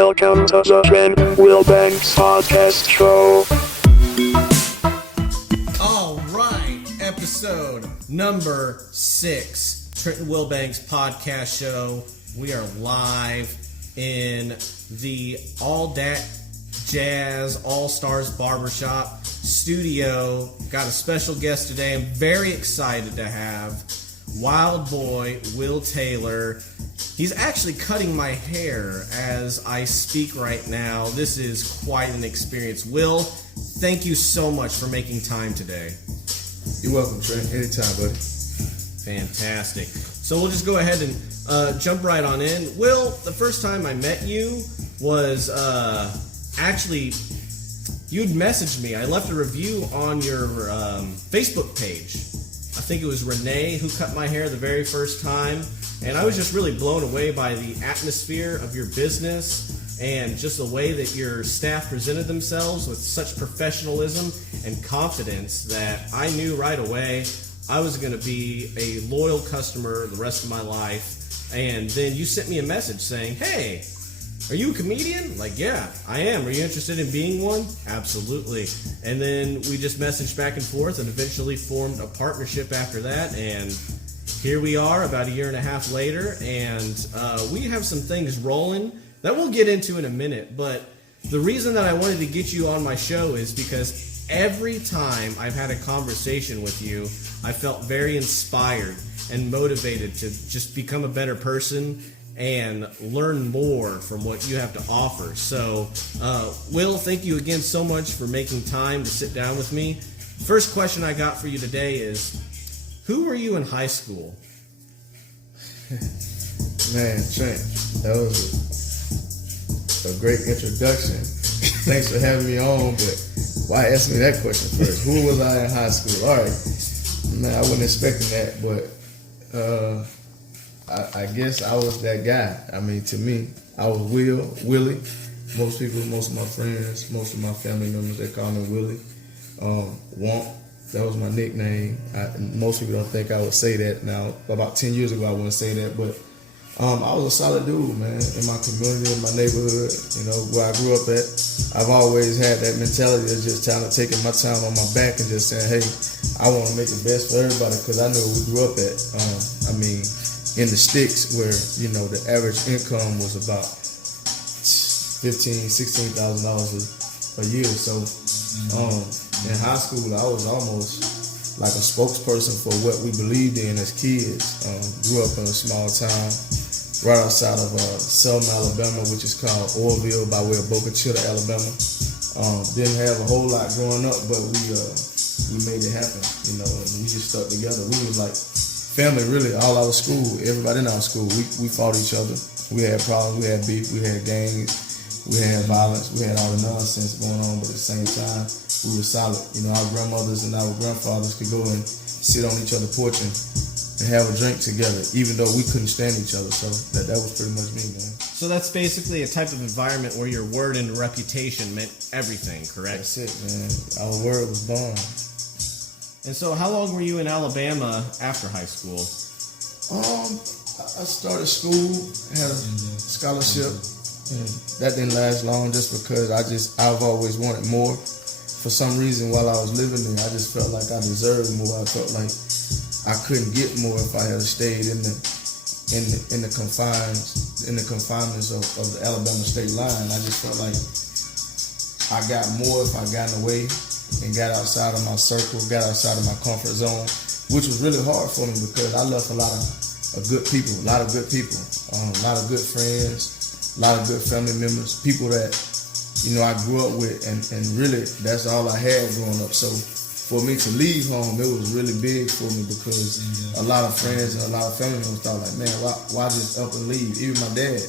Welcome to the Trent Wilbanks Podcast Show. All right, episode number 6, Trenton Wilbanks Podcast Show. We are live in the All Dat Jazz All-Stars Barbershop studio. Got a special guest today. I'm very excited to have Wild Boy Will Taylor. He's actually cutting my hair as I speak right now. This is quite an experience. Will, thank you so much for making time today. You're welcome, Trent. Anytime, buddy. Fantastic. So we'll just go ahead and jump right on in. Will, the first time I met you was actually, you'd messaged me. I left a review on your Facebook page. I think it was Renee who cut my hair the very first time. And I was just really blown away by the atmosphere of your business and just the way that your staff presented themselves with such professionalism and confidence that I knew right away I was going to be a loyal customer the rest of my life. And then you sent me a message saying, hey, are you a comedian? Like, yeah, I am. Are you interested in being one? Absolutely. And then we just messaged back and forth and eventually formed a partnership after that. And here we are about a year and a half later, and we have some things rolling that we'll get into in a minute. But the reason that I wanted to get you on my show is because every time I've had a conversation with you, I felt very inspired and motivated to just become a better person and learn more from what you have to offer. So, Will, thank you again so much for making time to sit down with me. First question I got for you today is, who were you in high school? Man, Trent, that was a great introduction. Thanks for having me on, but why ask me that question first? Who was I in high school? All right, man, I wasn't expecting that, but I guess I was that guy. I mean, to me, I was Willie. Most people, most of my friends, most of my family members, they call me Willie. Womp. That was my nickname. Most people don't think I would say that now. About 10 years ago, I wouldn't say that, but I was a solid dude, man, in my community, in my neighborhood, you know, where I grew up at. I've always had that mentality of just kind of taking my time on my back and just saying, hey, I want to make it best for everybody because I knew where we grew up at. I mean, in the sticks where, you know, the average income was about $15,000, $16,000 a year. So, in high school, I was almost like a spokesperson for what we believed in as kids. Grew up in a small town right outside of Selma, Alabama, which is called Orville by way of Boca Chica, Alabama. Didn't have a whole lot growing up, but we made it happen, you know, and we just stuck together. We was like family, really. All our school, everybody in our school, we fought each other. We had problems, we had beef, we had gangs, we had violence, we had all the nonsense going on, but at the same time, we were solid. You know, our grandmothers and our grandfathers could go and sit on each other's porch and have a drink together, even though we couldn't stand each other. So that was pretty much me, man. So that's basically a type of environment where your word and reputation meant everything, correct? That's it, man. Our word was born. And so how long were you in Alabama after high school? I started school, had a scholarship, and that didn't last long just because I've always wanted more. For some reason, while I was living there, I just felt like I deserved more. I felt like I couldn't get more if I had stayed in the confinements of the Alabama state line. I just felt like I got more if I got away and got outside of my circle, got outside of my comfort zone, which was really hard for me because I left a lot of good people, a lot of good friends, a lot of good family members, people that, you know, I grew up with, and really that's all I had growing up. So for me to leave home, it was really big for me because a lot of friends and a lot of family members thought like, man, why just up and leave? Even my dad,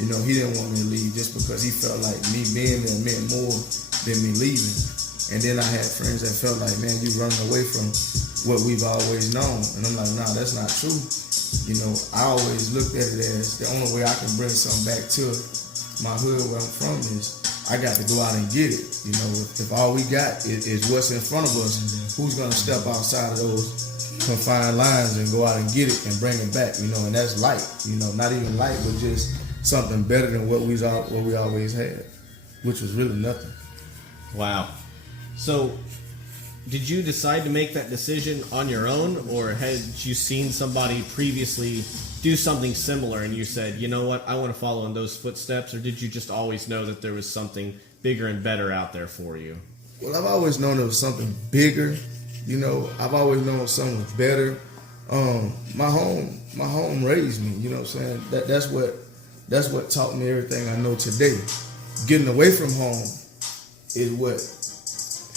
you know, he didn't want me to leave just because he felt like me being there meant more than me leaving. And then I had friends that felt like, man, you running away from what we've always known. And I'm like, nah, that's not true. You know, I always looked at it as the only way I can bring something back to my hood where I'm from is I got to go out and get it. You know, if all we got is what's in front of us, who's going to step outside of those confined lines and go out and get it and bring it back, you know, and that's light, you know, not even light, but just something better than what we always had, which was really nothing. Wow. So, did you decide to make that decision on your own, or had you seen somebody previously do something similar and you said, you know what, I want to follow in those footsteps, or did you just always know that there was something bigger and better out there for you? Well, I've always known there was something bigger. You know, I've always known something was better. My home raised me. You know what I'm saying? That's what taught me everything I know today. Getting away from home is what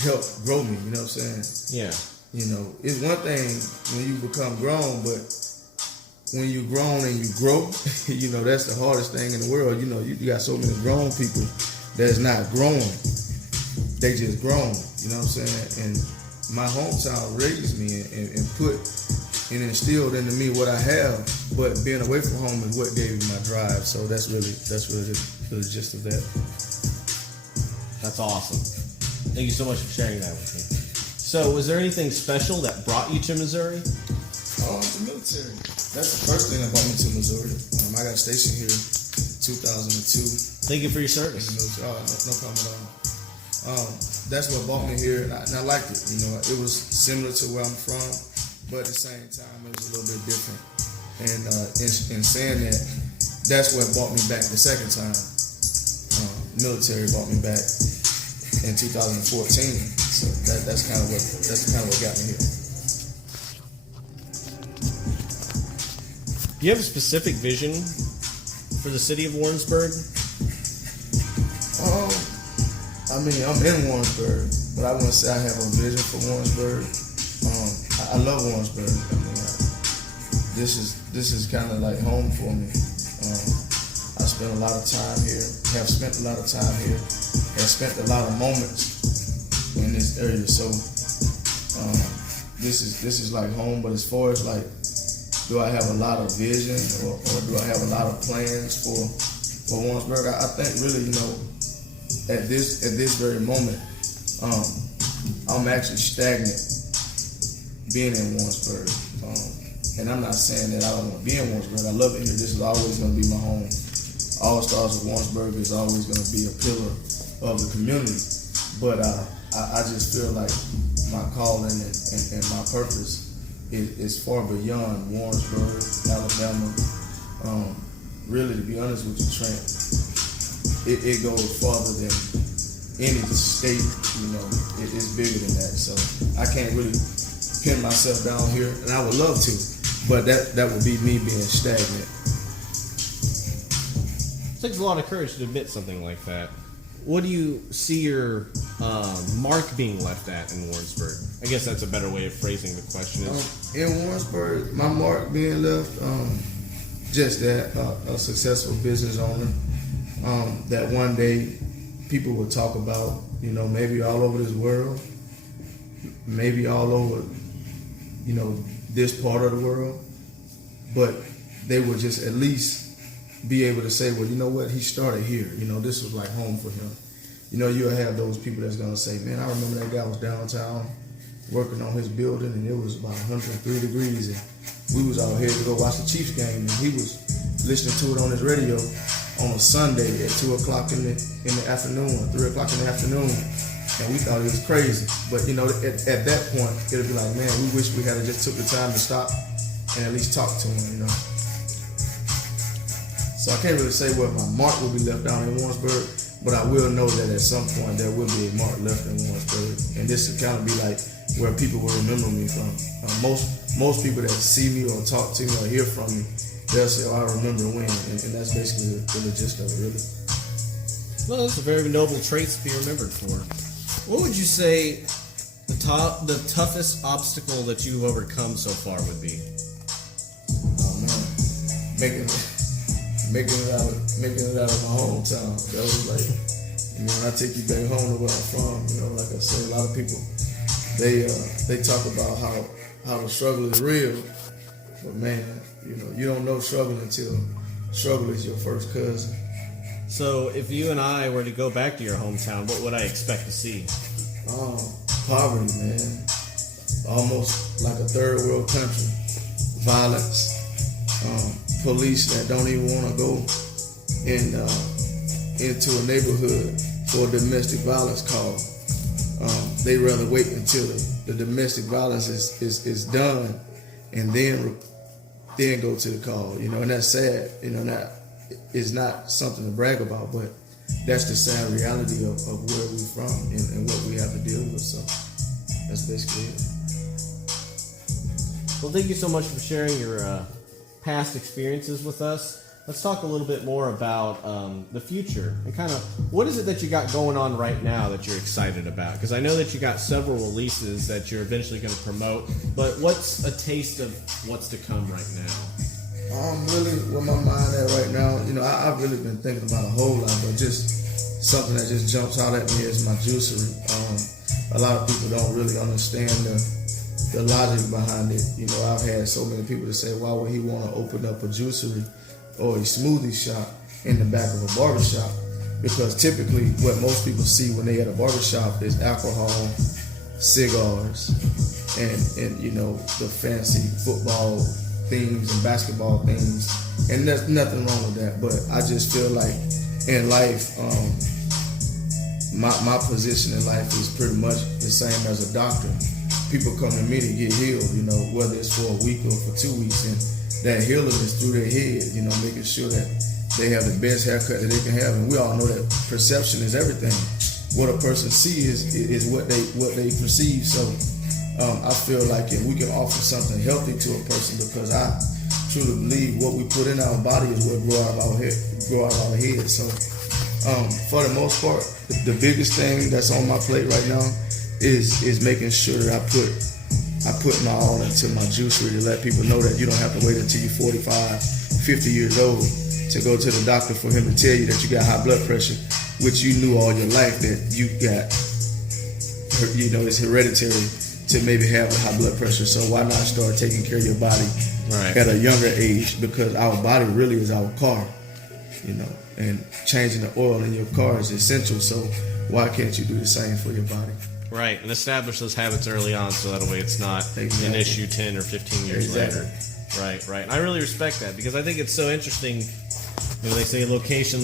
helped grow me. You know what I'm saying? Yeah. You know, it's one thing when you become grown, but when you're grown and you grow, you know, that's the hardest thing in the world. You know, you got so many grown people that's not growing. They just grown. You know what I'm saying? And my hometown raised me and put and instilled into me what I have. But being away from home is what gave me my drive. So that's really the gist of that. That's awesome. Thank you so much for sharing that with me. So, was there anything special that brought you to Missouri? The military. That's the first thing that brought me to Missouri. I got stationed here in 2002. Thank you for your service. No problem at all. That's what brought me here, and I liked it. You know, it was similar to where I'm from, but at the same time, it was a little bit different. And in saying that, that's what brought me back the second time. Military brought me back in 2014. So that's kind of what got me here. Do you have a specific vision for the city of Warrensburg? I mean, I'm in Warrensburg, but I wouldn't say I have a vision for Warrensburg. I love Warrensburg. I mean, this is kind of like home for me. I spent a lot of time here, have spent a lot of time here, have spent a lot of moments in this area. So this is like home. But as far as like, do I have a lot of vision or do I have a lot of plans for Warrensburg? I think really, you know, at this very moment, I'm actually stagnant being in Warrensburg. And I'm not saying that I don't want to be in Warrensburg. I love it here. This is always going to be my home. All Stars of Warrensburg is always going to be a pillar of the community. But I just feel like my calling and my purpose is far beyond Warrensburg, Alabama. Really, to be honest with you, Trent, it goes farther than any state. You know, it's bigger than that. So I can't really pin myself down here, and I would love to, but that would be me being stagnant. It takes a lot of courage to admit something like that. What do you see your mark being left at in Warrensburg? I guess that's a better way of phrasing the question. In Warrensburg, my mark being left, just that a successful business owner, that one day people will talk about, you know, maybe all over this world, maybe all over, you know, this part of the world, but they would just at least be able to say, well, you know what, he started here. You know, this was like home for him. You know, you'll have those people that's going to say, man, I remember that guy was downtown working on his building, and it was about 103 degrees, and we was out here to go watch the Chiefs game, and he was listening to it on his radio on a Sunday at 2 o'clock in the afternoon, or 3 o'clock in the afternoon, and we thought it was crazy. But, you know, at that point, it'll be like, man, we wish we had just took the time to stop and at least talk to him, you know. So I can't really say what my mark will be left down in Warrensburg, but I will know that at some point there will be a mark left in Warrensburg, and this will kind of be like where people will remember me from. Most people that see me or talk to me or hear from me, they'll say, "Oh, I remember when," and that's basically the gist of it, really. Well, that's a very noble trait to be remembered for. What would you say the toughest obstacle that you've overcome so far would be? Oh man, making it out of my hometown. That was like, you know, when I take you back home to where I'm from, you know, like I say, a lot of people they talk about how the struggle is real, but man, you know, you don't know struggle until struggle is your first cousin. So if you and I were to go back to your hometown, what would I expect to see? Poverty, man. Almost like a third world country. Violence. Police that don't even want to go into a neighborhood for a domestic violence call. They rather wait until the domestic violence is done and then go to the call, and that's sad. That is not something to brag about, but that's the sad reality of where we're from and what we have to deal with. So that's basically it. Well, thank you so much for sharing your past experiences with us. Let's talk a little bit more about the future and kind of what is it that you got going on right now that you're excited about? Because I know that you got several releases that you're eventually going to promote, but what's a taste of what's to come right now? Really, where my mind at right now, I've really been thinking about a whole lot, but just something that just jumps out at me is my juicery. A lot of people don't really understand the logic behind it. I've had so many people that say, why would he want to open up a juicery or a smoothie shop in the back of a barbershop? Because typically what most people see when they at a barbershop is alcohol, cigars, and the fancy football things and basketball things. And there's nothing wrong with that, but I just feel like in life, my position in life is pretty much the same as a doctor. People come to me to get healed, whether it's for a week or for 2 weeks, and that healing is through their head, making sure that they have the best haircut that they can have. And we all know that perception is everything. What a person sees is what they perceive. So I feel like if we can offer something healthy to a person, because I truly believe what we put in our body is what grow out of our head. So for the most part, the biggest thing that's on my plate right now is making sure that I put my all into my juicery to let people know that you don't have to wait until you're 45, 50 years old to go to the doctor for him to tell you that you got high blood pressure, which you knew all your life that you got, it's hereditary to maybe have high blood pressure. So why not start taking care of your body at a younger age? Because our body really is our car, and changing the oil in your car is essential. So why can't you do the same for your body? Right, and establish those habits early on so that way it's not an issue 10 or 15 years later. Right. And I really respect that because I think it's so interesting. They say location.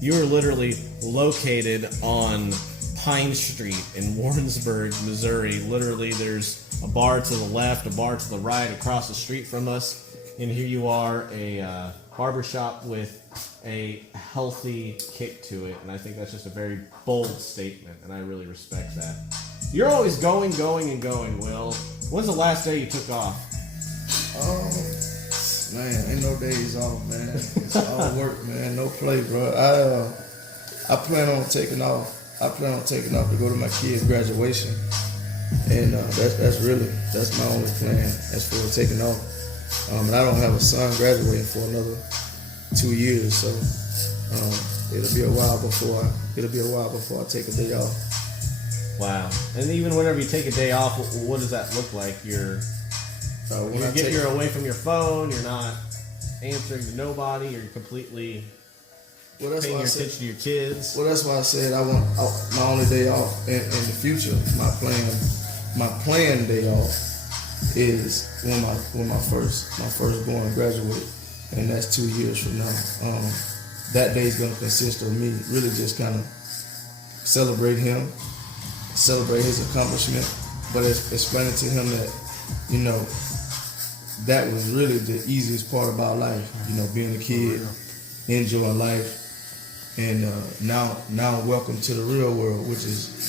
You are literally located on Pine Street in Warrensburg, Missouri. Literally, there's a bar to the left, a bar to the right across the street from us. And here you are, a barbershop with a healthy kick to it, and I think that's just a very bold statement, and I really respect that. You're always going, Will. When's the last day you took off? Man, ain't no days off, man. It's all work, man. No play, bro. I plan on taking off. To go to my kid's graduation, and that's my only plan as for taking off. And I don't have a son graduating for another 2 years, so it'll be a while before I take a day off. Wow! And even whenever you take a day off, what does that look like? You're away from your phone. You're not answering to nobody. You're completely paying your attention to your kids. Well, that's why I said I want my only day off in the future. My planned day off is when my firstborn graduate, and that's 2 years from now. That day is going to consist of me really just kind of celebrate his accomplishment, but explaining to him that that was really the easiest part about life. Being a kid, enjoying life, and now welcome to the real world, which is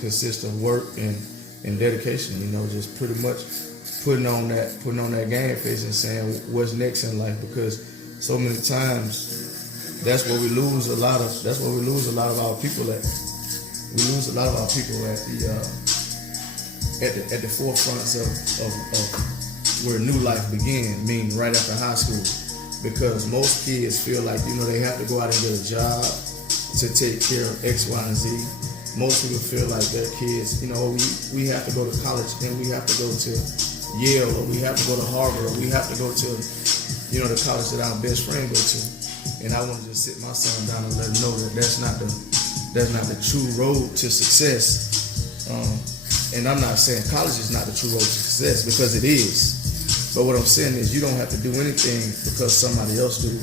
consists of work and dedication. Just pretty much putting on that game face and saying what's next in life, because so many times that's where we lose a lot of our people at. We lose a lot of our people at the forefronts of where new life began, meaning right after high school. Because most kids feel like they have to go out and get a job to take care of X, Y, and Z. Most people feel like their kids, we have to go to college and we have to go to Yale, or we have to go to Harvard, or we have to go to the college that our best friend go to. And I want to just sit my son down and let him know that that's not the true road to success. And I'm not saying college is not the true road to success, because it is. But what I'm saying is you don't have to do anything because somebody else do.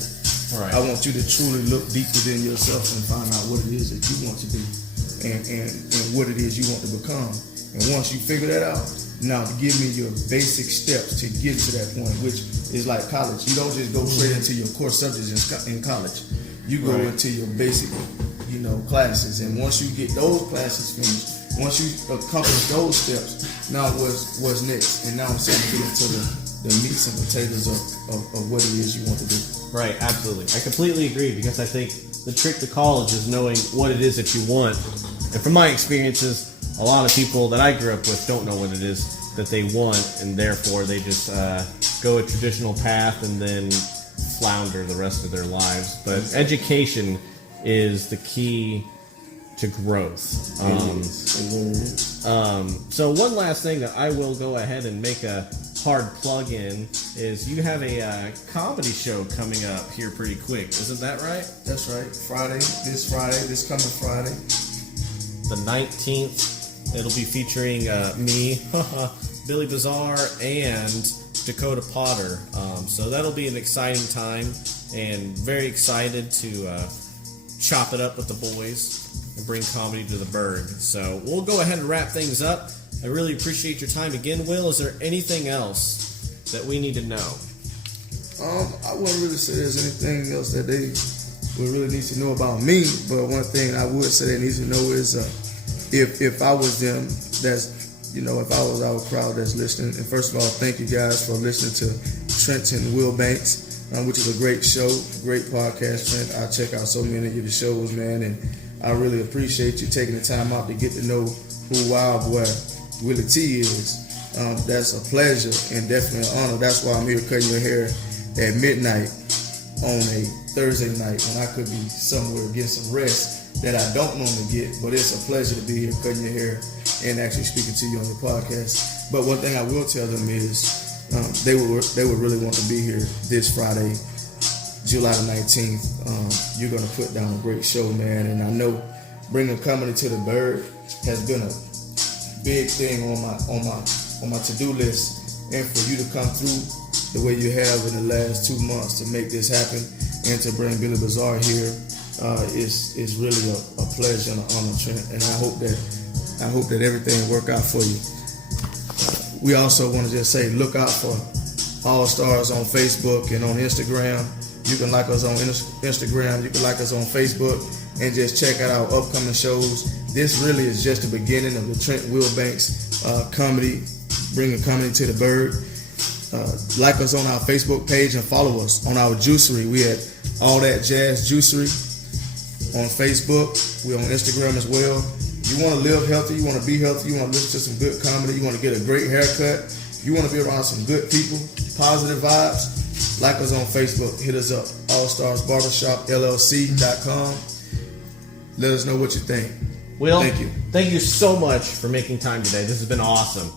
Right. I want you to truly look deep within yourself and find out what it is that you want to do and what it is you want to become. And once you figure that out, now give me your basic steps to get to that point, which is like college. You don't just go straight into your core subjects in college. You go into your basic, classes. And once you get those classes finished, once you accomplish those steps, now what's next? And now I'm starting to get into the meats and potatoes of what it is you want to do. Right, absolutely. I completely agree, because I think the trick to college is knowing what it is that you want. And from my experiences, a lot of people that I grew up with don't know what it is that they want, and therefore they just go a traditional path and then flounder the rest of their lives. But education is the key to growth. So one last thing that I will go ahead and make a hard plug in is you have a comedy show coming up here pretty quick. Isn't that right? That's right. This coming Friday. The 19th. It'll be featuring me, Billy Bazaar, and Dakota Potter. So that'll be an exciting time, and very excited to chop it up with the boys and bring comedy to the Berg. So we'll go ahead and wrap things up. I really appreciate your time again, Will. Is there anything else that we need to know? I wouldn't really say there's anything else that they would really need to know about me, but one thing I would say they need to know is if I was them, if I was our crowd that's listening. And first of all, thank you guys for listening to Trent and Will Banks, which is a great show, great podcast, Trent. I check out so many of your shows, man, and I really appreciate you taking the time out to get to know who Wild Boy Willie T is. That's a pleasure and definitely an honor. That's why I'm here cutting your hair at midnight on a Thursday night when I could be somewhere getting some rest that I don't normally get. But it's a pleasure to be here cutting your hair and actually speaking to you on your podcast. But one thing I will tell them is they would really want to be here this Friday, July the 19th. You're going to put down a great show, man. And I know bringing comedy to the Berg has been a big thing on my to-do list, and for you to come through the way you have in the last 2 months to make this happen and to bring Billy Bazaar here is really a pleasure and an honor, Trent. And I hope that everything work out for you. We also want to just say look out for All Stars on Facebook and on Instagram. You can like us on Instagram, you can like us on Facebook, and just check out our upcoming shows. This really is just the beginning of the Trent Will Banks comedy, bringing comedy to the Berg. Like us on our Facebook page and follow us on our juicery. We at All That Jazz Juicery on Facebook. We're on Instagram as well. You want to live healthy, you want to be healthy, you want to listen to some good comedy, you want to get a great haircut, you want to be around some good people, positive vibes. Like us on Facebook. Hit us up, allstarzbarbershopllc.com. Let us know what you think. Will, thank you. Thank you so much for making time today. This has been awesome.